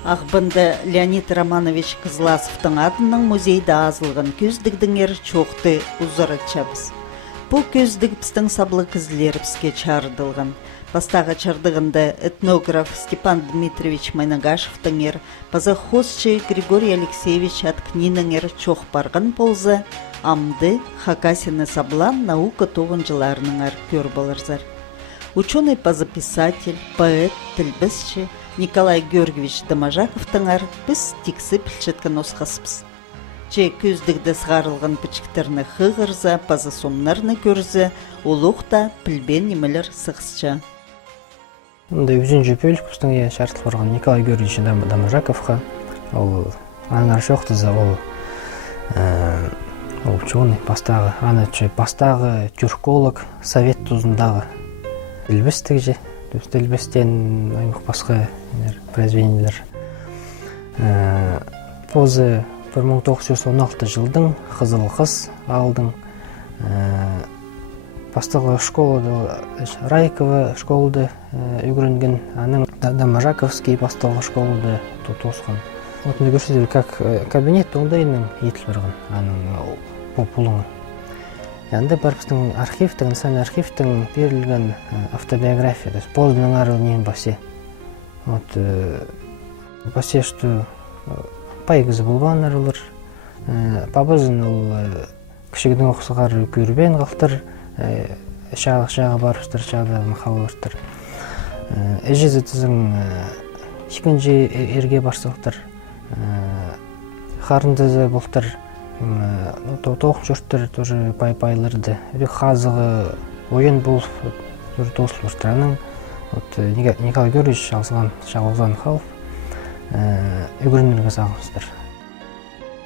Ағбынды Леонид Романович Кызласовтың адының музейді азылған көздігдіңер чоқты ұзыр чабыз. Бұл көздік біздің саблы кізілер бізге чардылған. Бастағы чардығында этнограф Степан Дмитриевич Майнагашевтың база хозчы Григорий Алексеевич Аткнинің чоқ барған болзы, амды Хакасины саблан наука тоғынжыларының көр болырзар. Ученый пазаписатель, поэт, тілбізші Николай Георгиевич Домажаковтың біз тексі пілчеткен осқаспыз. Че көздігді сғарылған пічіктеріні қығырза, пазы сомнарыны көрзі, олуқта пілбен емелер сықсча. Үзінжі пөлік біздің шартыл барған Николай Георгиевич Домажаковқа, ол аңар шоқтызы, ол ученый бастағы, бастағы тюрколог, совет тұзындағы білбістік же. Тілбістен аймақ басқа произведениелер. Позы 1916 жылдың Қызыл қыз алдың. Бастығы школада Райкова школды үйгірінген, аның Домажаковский бастығы школды тосқан. Отында көрсетер, как кабинет ондайының етіл барған, аның популыңы. Янда бар біздің архивтің, нысан архивтің берілген автобиография, то есть поздның арыл нен басе. Басе, что пайгызы болған арылыр, пабызын ол кішігдің оқысығар көрбен қалтыр, шағы барыстыр, шағы мақалылыртыр. Әжезі тізің екінші ерге барсылықтыр, қарындызы болтыр, тоқ жұрттыр тоже пайларды. Қазығы ойын болып тосылыртыраның. Николай Георгиевич шағылған қалып, үгірінерге сағымыздар.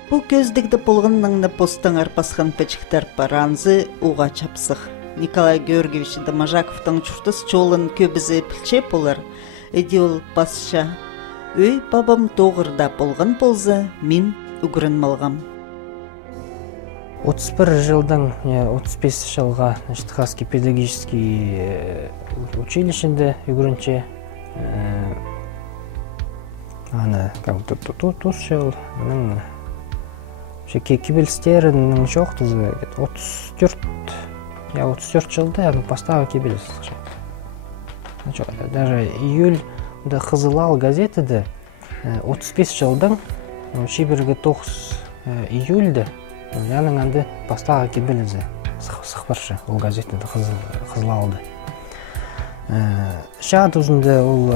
Бұл көздігді болғынныңны постың арпасқан пәчіктер паранзы уға чапсық. Николай Георгиевич Домажаковтың чұртыс чолын көбізі пілче болар. Эдиол басша. Өй бабам тоғырда болған болзы, мен үгірін малғам. 31 жылдың 35 жылға Хаский педагогический училищенде үгірінче аны тұс жыл кебелістерінің жоқ 34 жылда бастағы кебеліс. Даже июль Қызылал газетіді 35 жылдың шебергі 9 июльді яның әнді бастағы кебелізі сықпаршы ол газетті Қызылалды. Шағыт ұзынды ол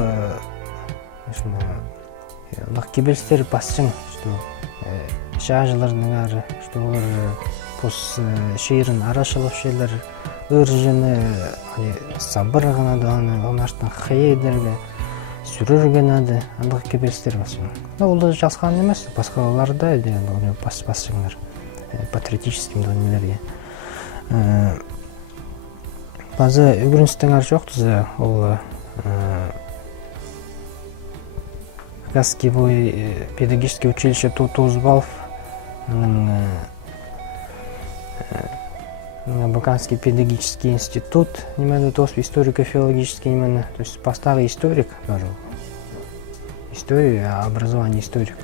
кебелістер басшың шағыжылардың әрі, олар шейірін арашылып шейлер, өржіні сабыр ғынады, оның аштың қайедерге сүрірген әді, андығы кебелістер басшың. Ол жазған емес, басқа оларда басшыңдар. Патриотическим дөнелерге. Базы үгіріністің ар жоқтызы, ол Хаский педагогический училище Тузбалов, Абаканский педагогический институт, историко-филологический, то есть постарый историк, историю, образование историк.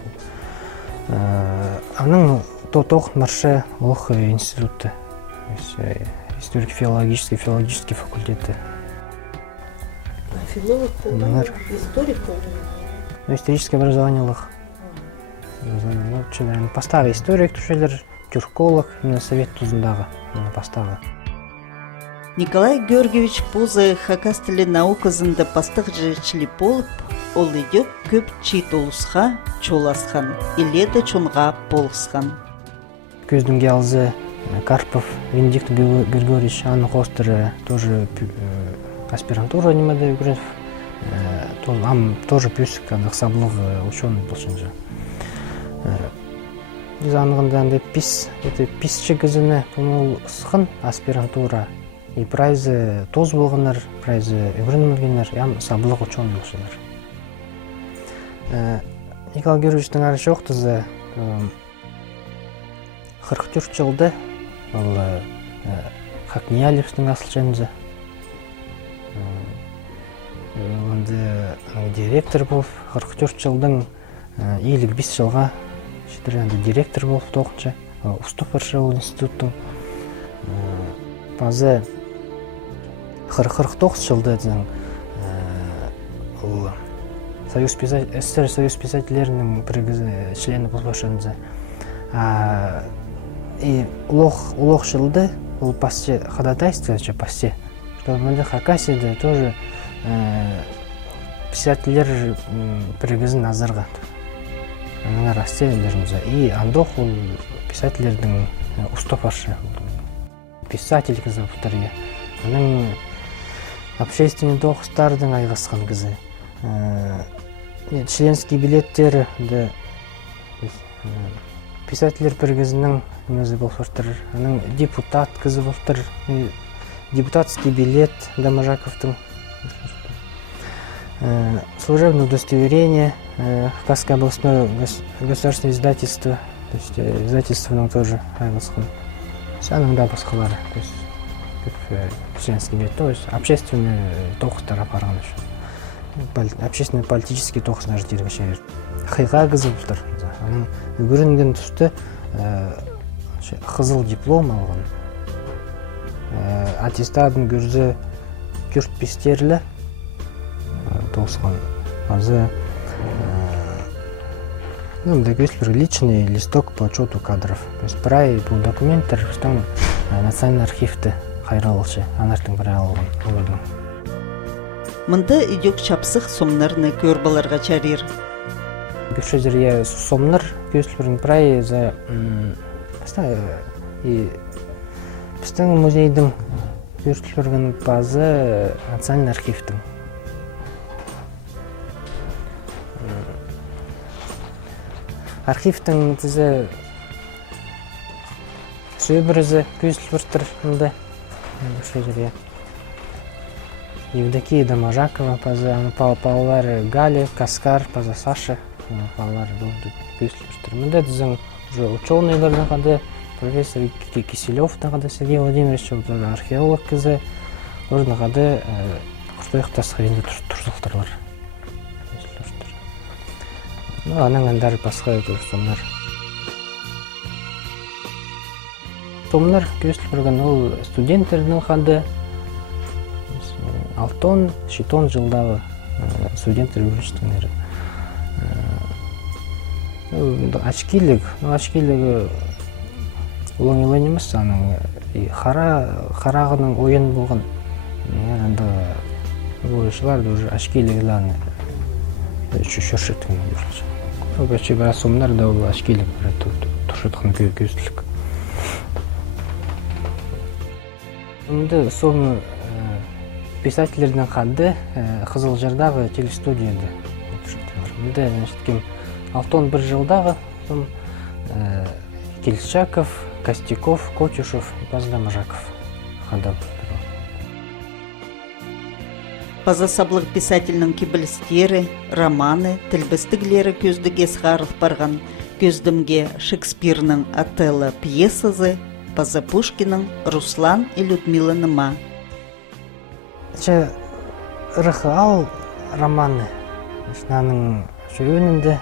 Аның тоқ марше лох институты, историко-филологический факультеты. Филолог, историк? Историческое образование лох. Постағы историк, тюрколог, совет тұзындағы постағы. Николай Георгиевич Пузы Хакас тілі наукызында пастық жырчылы болып, ол едек көп чит олысқа чоласқан, иледі чонға болысқан. Көздің алзы Карпов, Венедикт Григорьевич, Анна Хостер, тоже аспирантура немеді үгірінов, тоже пюсік саблығы ученый болшынжы. Занығында писші кізіні сұқын аспирантура и прайзы тоз болғандар, прайзы үгірін мөлгендер, саблығы ученый болшындар. Николай Георгиевичтің әрі жоқтызы 44 жылды ол Хакниялевтің асыл жемізі. Директор болып 44 жылдың 55 жылға шетіренді директор болып тоқынша, ұступыршы ол институттың. Базы 49 жылда дезің СССР Союз писательерінің члені болып башынызы. И улох жылды ол пасте ходатайство, что в Хакасияда тоже писательер бірігізін азырға. Она расселилерімізі. И андох ол писательердің ұстопаршы. Писатель кізі бұтырге. Оның общественный доғыстардың айғасқан кізі. Членский билеттері писательер бірігізінің өзі болфыртыр. Оның депутат кізі болфыртыр. Депутатский билет Дамажаковтың. Служебное удостоверение Хакасское областное государственное издательство, то есть издательственное тоже айғасқан. Саның да басқалары, то есть членский билет, то есть общественный тоқыстар апарған үшін. Общественный политический тоқыстар жертергішер. Қиға кізі бұлтыр. Үгірінген тұсты қызыл диплом алған. Аттестатын көрзі күрт пестерлі тоқысқан. Азы личный листок по учету кадров. То есть прай бұл документтер национальный архивті қайралылшы, анартың бірі алған. Мында идек чапсық сомнарны көрбаларға чарир. Күшезірге сомнар көсілбірін прай за біздің музейдің көрсілбірген базы национальный архивтің. Архивтің тізі сөйбірізі көсілбірттір мұнда. Күшезірге. Евдокия Дамажакова, Павлар Галя, Каскар, Саша, Павлар көсілбірттір. Мұнда тізің ученыйлардың қады, профессор Киселевтің қады, Сергей Владимирович, археолог кізі, орын қады Құртойықтасқа енді тұрсылықтырлар. Аның әндер басқа сомнар. Сомнар көсілбірген ол студенттердің қады, 6-7 жылдағы студенттер өріштіңдері. Ашкилігі оңайлай емес, қарағының ойын болған. Ойшылар да ашкилігілеріне шүршеттің өрілші. Өбәші бәрі сомнар да ол ашкилік тұршытқын көзілік. Онды сом писательердің қанды Қызылжардағы телестудияда. Онды 61 жылдағы Кельчаков, Костяков, Котюшев и Дамажаков қадап. Пазасаблық писательның кебілістері, романы, тілбістіглері көздіге сғарылып барған көздімге Шекспирның Отелло пьесазы, Паза Пушкинның Руслан и Людмила Ныма. Рыхал романы. Наның жөнінде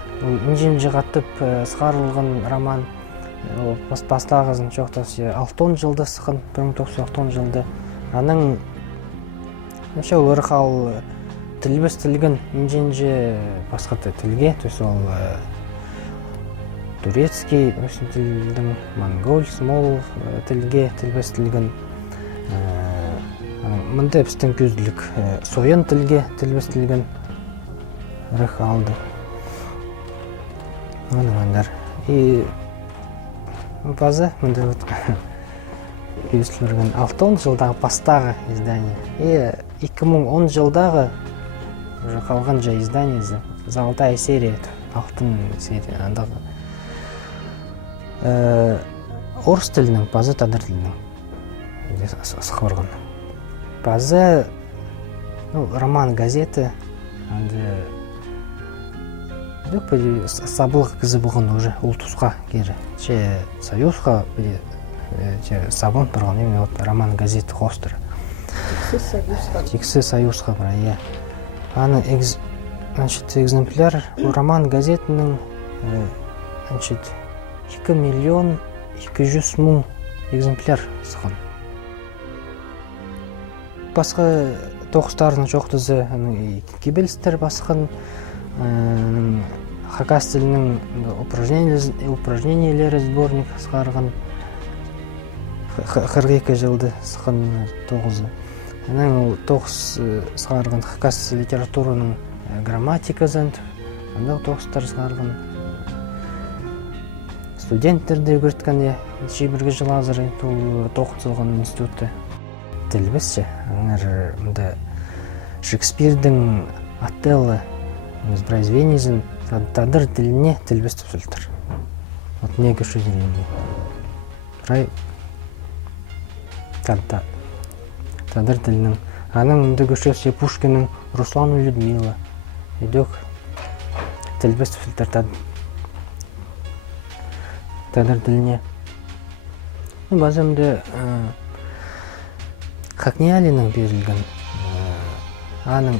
инжен жығатып сғарылған роман. Пастағызын жоқтасы 6 жылды сықын, 1960 жылды. Аның Рыхал тілбіс тілген инженже басқа тілге, то есть ол турецкий тілдің, монгол, смол тілге тілбіс тілген. Мұнда біздің көзділік соян тілге тілбіс тілген Рыхалды. Мұндар. И базы мұнда көзділерген 6 жылдағы пастағы издание. И 2010 жылдағы қалған жа издание, золотая серия, алтын серия. Орыс тілінің, базы тадыр тілінің сықырған. Базы роман газеті, сабылық кізі бұғын уже ұлтусқа кері. Союзға сабын тұрған, именно роман газеті қостыр. Тексі союзға бұра, е. Аны значит, экземпляр роман газетінің 2 миллион 200 мың экземпляр сыған. Басқа тоқыстардың жоқтызы кебелістер басқан, хакас тілінің упражнениялері сборник сығарған 42 жылды сыған 9-ы. Оның 9 сығарған хакас литератураның грамматикасын, анда 9-тар сығарған. Студенттерді өгірткәне жибіргі жыл азыры тоқытылған институты. Тілбізші, аңыр Шекспирдің Отелло произведениесін тадыр тіліне тілбіз түпсілтір. Вот не көші деліне. Тадыр тілінің. Аның үнді көшесі Пушкинның Руслан и Людмила. Едек тілбіз түпсілтір тадыр тіліне. Базымды Хакниялинің берілген аның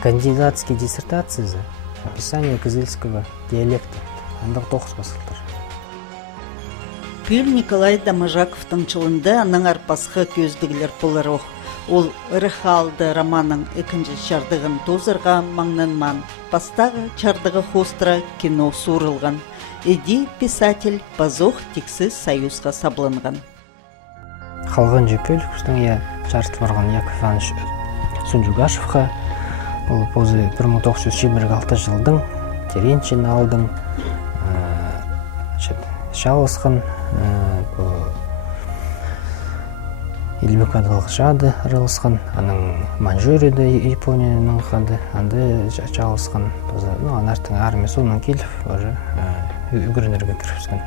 кандидатский диссертациясы описание кызыльского диалекта. Андық 9 басылтыр. Пүл Николай Дамажаковтың чылында аның арпасқы көздігілер болар оқ. Ол Рыхалды романның 2-ші чардығын тозырға маңнанман. Бастағы чардығы хостыра кино сурылған. Эди писатель Пазох тексіз союзға сабланған. Қалған жепел күстің жарты барған Яков Иванович Сунжугашевқа. Ол позы 1926 жылдың Теренчин алдың шалысқан Илмекадалық жады рылысқан, аның Манжуриді Японияның қады, анды шалысқан. Анартың армиясы оның келіп, үгірінерге кіріпскен.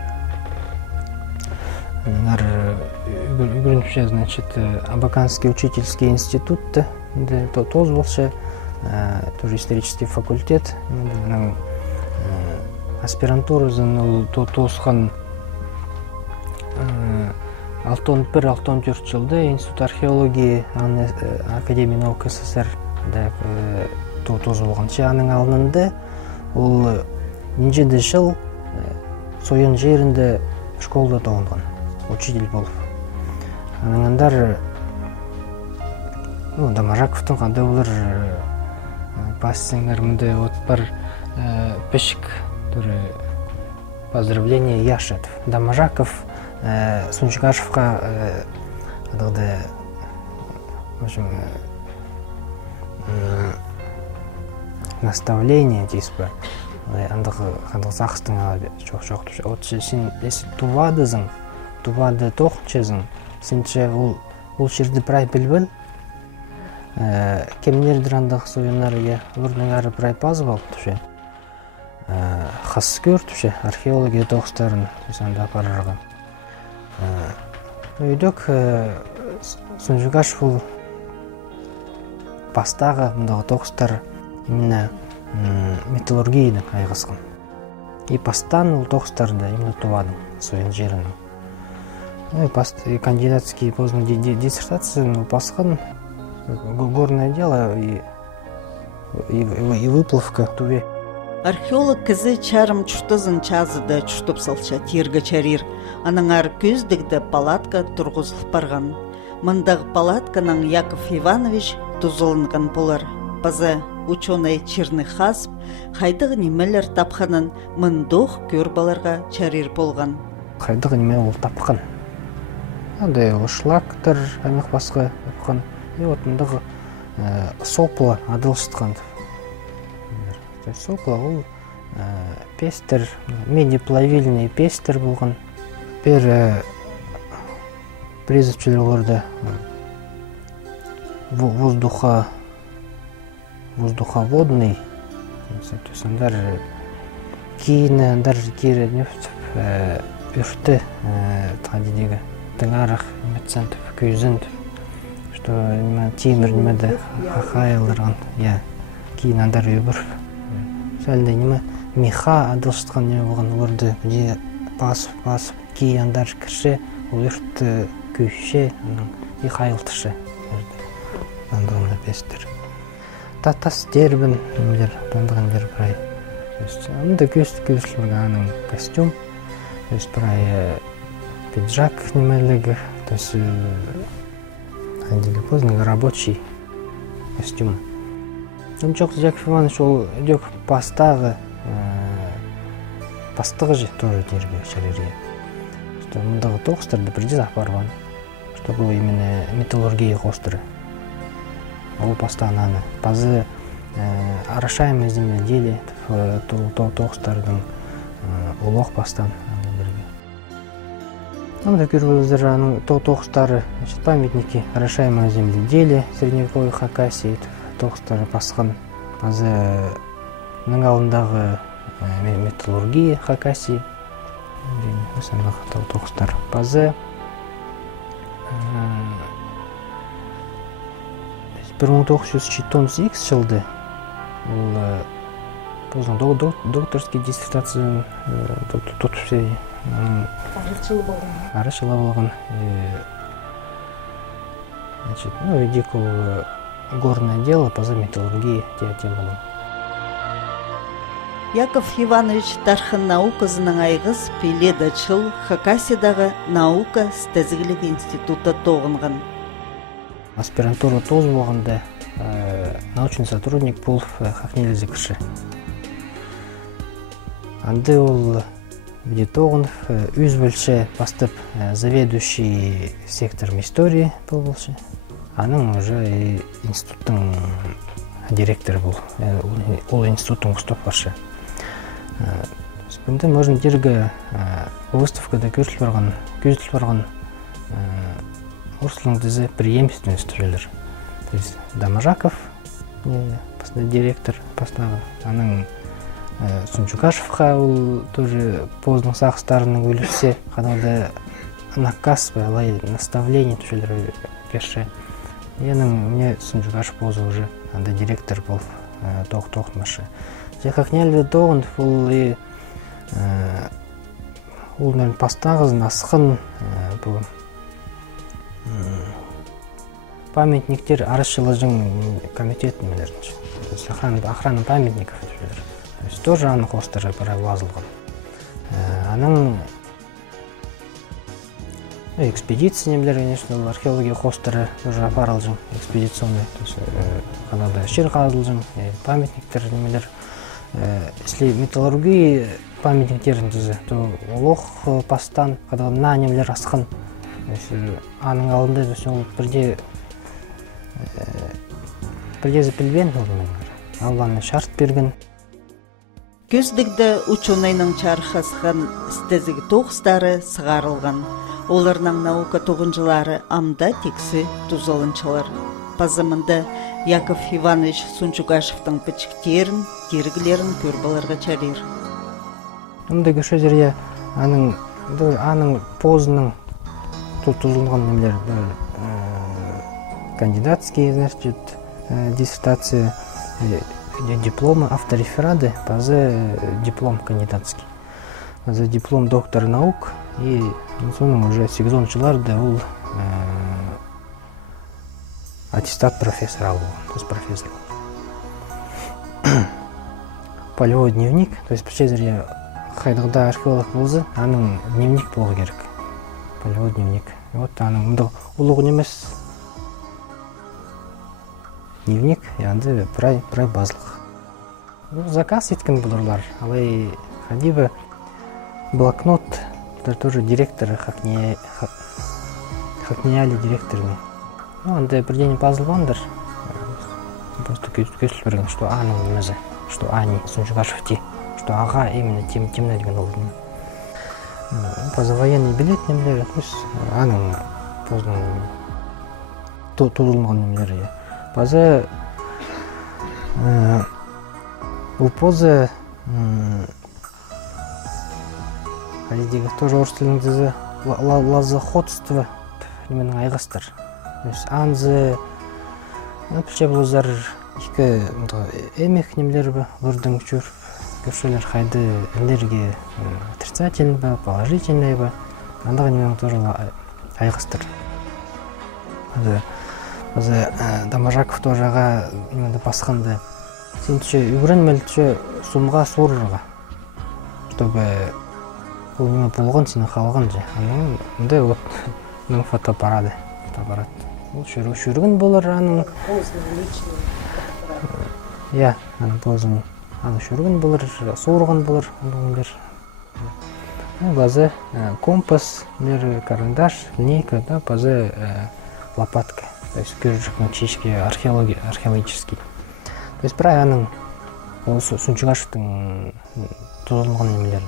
Үгірініпше, значит, Абаканский учительский институт, тоз болшы, тоже исторический факультет, аспирантурызын тозған 61-64 жылда Институт археологии Академия наук СССР тозы болғанша аның алынында ол 7 жыл Сойын жерінде школда тоғынған, учитель болып. Аныңандар Дамажаковтың қандай олар бассыңдар мүнде бар пішік поздравление Яшет. Дамажаков Сунжугашевқа наставление дейсіз бі. Андық сақыстың алабы жоқ. От сен тувадызың, тувады тоқчезің, сенше ол жерді прай білбіл, кемнердір андық сойынларыға ұрдың әрі прай пазы болып түше. Қас көр түше, археология тоқыстарын анда апарырға. Өйдік Сунжугашев ол бастағы мұндағы тоқыстар именно металлургияның айғысқан. И пастан ол тоқыстарында именно тувадың сойын жерінің. Кандидатский поздно диссертацияны басқан горное дело и выплавка туве. Археолог кізі чарым чүштізін чазыды чүштіп салча тергі чарир. Аның ар көздігді палатка тұрғызылып барған. Мындағы палатканың Яков Иванович тұзылынған болар. Базы ученый Черныхасп қайдығы немелер тапқанын мындоқ көр баларға чарир болған. Қайдығы неме ол тапқан. Андай шлактар аймақ басқа тапқан. Мындағы сопла адылшытқан. Сопла ол пестер, медиплавильный пестер болған. Бір призывчілерді воздуховодный, сондар кейіні, даже кері нефтіп, үрті тағадидегі тыңарық, метцентіп, күйзінтіп, что темір немеді хақайылырған, кейін андар өбір. Сәлді неме меха адылшытқан неме болған өрді, де басып, кейін андар кірші, ол үрті күйші, и қайылтышы. Андығына пестер. тас дербін немелер тандығандер бірай. Анда көстілбірге аның костюм, бірай пиджак немелігі, поздно рабочий костюм. Жоқ, Яков Иванович ол өдек бастығы же тоже дербі шалерге. Мұндағы тоқыстарды бірде запарван, что бұл именно металлургия қостыры. Ол пастан аны. Базы орошаемое земледелие, тоқыстардың олық пастан бірге. Онда көрбіліздер тоқыстары, памятники орошаемое земледелие, средневековой Хакасии, тоқыстары пасқан. Базы алындағы металлургия Хакасии, тоқыстар. Базы 1918 жылды бұл докторский диссертацияны тұтып арышылы болған. Ведик ол горное дело, базы металлургии те болған. Яков Иванович Тархан наукасының айғыз Пеледачыл Хакасиядағы наука стәзігілік институты тоғынған. Аспирантура тоз болғанда научный сотрудник болып хакнелізі кіші. Анды ол бде тоғын өз бөлші бастып заведующий сектором истории болшы. Аның уже институттың директоры бол. Ол институттың ұстап баршы. Бұнда можно дергі выставкада көзітіл барған орслың дізі преемственность түрлер. То есть Дамажаков, директор постағы, аның Сунчукашевқа ол тоже поздың сақыстарының өлірсе, қанады наказ, наставление түрлер берші. Мне Сунчукашев позы уже директор бол тоқ-тоқмашы. Как нельзя тоғын, ол пастағыз насқын памятниктер арышылыжың комитетін білерінші. Охрана памятников. То есть тоже аны қостыры бірі вазылған. Аның экспедиция немелер, конечно, археология қостыры уже апарылжың экспедиционный. То есть қанада шер қазылжың, памятниктер немелер. Если металлургия памятниктерін түзі, то олық пастан, қадағын на немелер асқын. Аның алдында ол бірде запілбен Алланы шарт берген. Көздігді ученайның чархасқан стезігі тоқыстары сығарылған. Оларның наука тоғынжылары амда тексі тұзалыншылар. Пазымында Яков Иванович Сунчукашевтың пічіктерін, дергілерін көрбаларға чарер. Онда көшедерге аның позының тұзылған немелер кандидатские, значит, диссертации, дипломы, авторефераты, базы диплом кандидатский. За диплом доктора наук и уже 8 жылдары ол аттестат профессора алды, то есть профессор. Полевой дневник, то есть почезерге хайдығда археолог болзы, аның дневник болу керек. Полевой дневник. Вот аның ұлығын емес дневник, янды прай базлық. Заказ еткен бұдырлар, алай хадибі блокнот, тоже директоры хакнияли директорыны. Анда бірден базылғандар, просто көсіл берген, что аның немезі, что ани Сунчукашевти, что аға именно темна деген олдың. Позавоенный билет немелері, то есть аның поздың тұзылмаған немелері. Позы бұл позы тоже орыс тілінің дізі лазоходство неменің айғастыр. Анзы пілше бұл өзар емек немелері бі, ұрдың көршілер қайды энергия отрицательный бі, положительный бі, андығы неменің тоже айғастыр. Базы Дамажаков тожаға именно басқанды. Сенче үйренмелче сумға сорырға. Чтобы бұл неме болған сені қалған же. Аның да вотның фотоаппарат. Ол шүргін болар аның. Я, аның позын. Аның шүргін болар, сорған болар. Базы компас, карандаш, линейка, да, базы лопатка. То есть күйржіктің чешке археологический. То есть правильно Сунчугашевтың тұзылған немелері.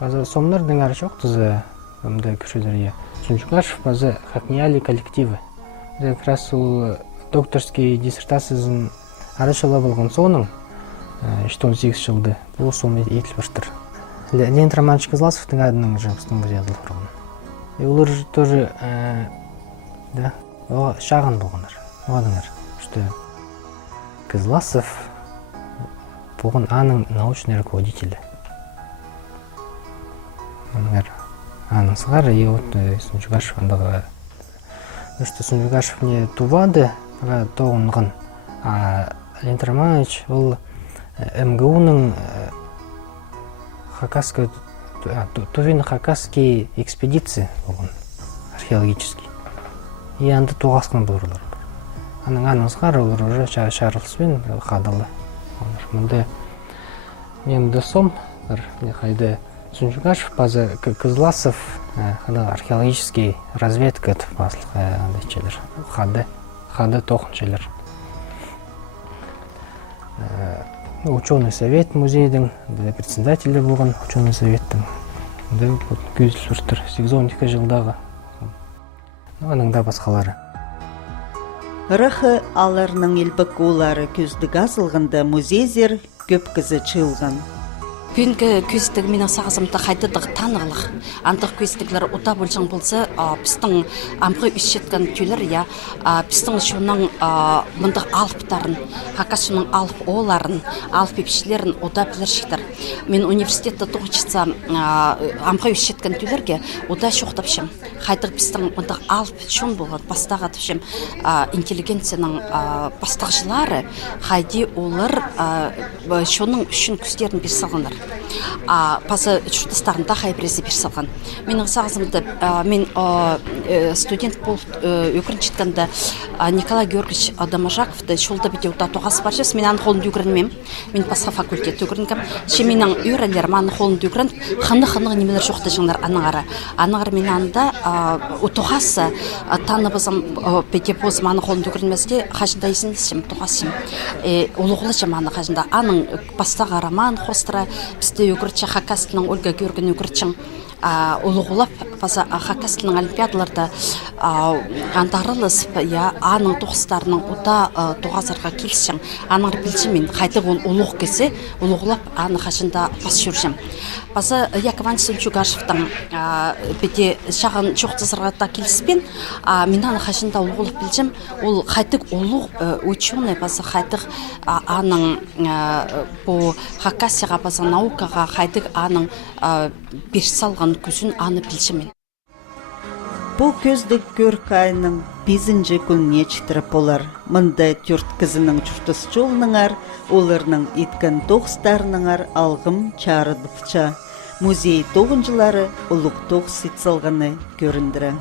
Базы сомлардың әрі жоқ тұзы өмді күшедерге. Сунчугашев базы хакниали коллективы. Как раз ол докторский диссертациясын әрі жылы болған соның 18 жылды. Бұл соны етіл баштыр. Леонид Романович Козласовтың әдінің жұмыстың бұз ядылы құрған. Олар тоже шағын болғандар. Оғадыңар, что Козласов болған аның научный руководителі. Аның сығары Сунчугашев андағы. Сунчугашев не тувады, тоғынған. А Леонид Романович ол МГУ-ның Тувино-Хакасский экспедиция болған, археологический. И анды тоғасқан болырлар. Аның сығары олар уже шарылыспен қадылы. Мұнда немді сом, қайды Сунчугашев, базы Козласов, археологический разведка қады тоқын шелер. Ученый совет музейдің председателі болған ученый советтің. Көзіл үрттір 8-12 жылдағы. Аныңда басқалары. Рахы аларның елбік олары көздік азылғында музейзер көп кізі чылған. Күнгі көздігі менің сағызымды қайдыдық танығылық. Андық көздігілер ұта болжың болса, пістің амғы үшшеткен түйлер, пістің шуның мұндық алыптарын, хақасының алып оларын, алып епшілерін ұта білер шектір. Мен университетті тұғычыца амғы үшшеткен түйлерге ұта шоқтапшым. Қайдық пістің мұндық алып шун болған бастағатышым интеллигенцияның бастағжылары қайды олар шуның үшін күздерін бір салғандар. Пазы жұртыстарында қайбірезі бір салған. Менің сағызымды, мен студент болып өкірін жеткенде Николай Георгиевич Дамажаковды шолда біде ұта тоғасы бар жес. Мен аны қолын өкірінмем. Мен басқа факультет өкірінгім. Менің үйрелерім аны қолын өкірін. Қаны немелер жоқты жыңдар аныңары. Аныңары мен анда ұтуғасы таны бізім беде бозым аны қолын өкірінмезде қажында есіндесім, тұғасым. Олығылы жым аны қажында. Аның бастағы роман қостыра бізде өкіртші Хакастының Ольга Георгиевна өкіртшің ұлығылап, Хакастының олимпиадаларда антарылысып, аның тоқыстарының ұта тоғазарға келсің, аның білшімен қайтып ол ұлық кесе, ұлығылап аны қашында бас жүршім. Базы Яков Сунчугашевтың беде шағын жоқтызырғата келіспен, мен аны қашында ұлығылап білшім, ол қайтық ұлық өтшуны, базы қайтық аның бұл Хакасияға, базы наукаға қайтық аның бір салған күзін аны білшімен. Бұл көздік көркайының 5-нче күнне читіріп олар. Мында түрт кізінің чұртыс жолныңар, оларның еткен тоғыстарныңар алғым чарыдықча. Музей тоғынжылары ұлық тоғыс етсалғаны көріндірі.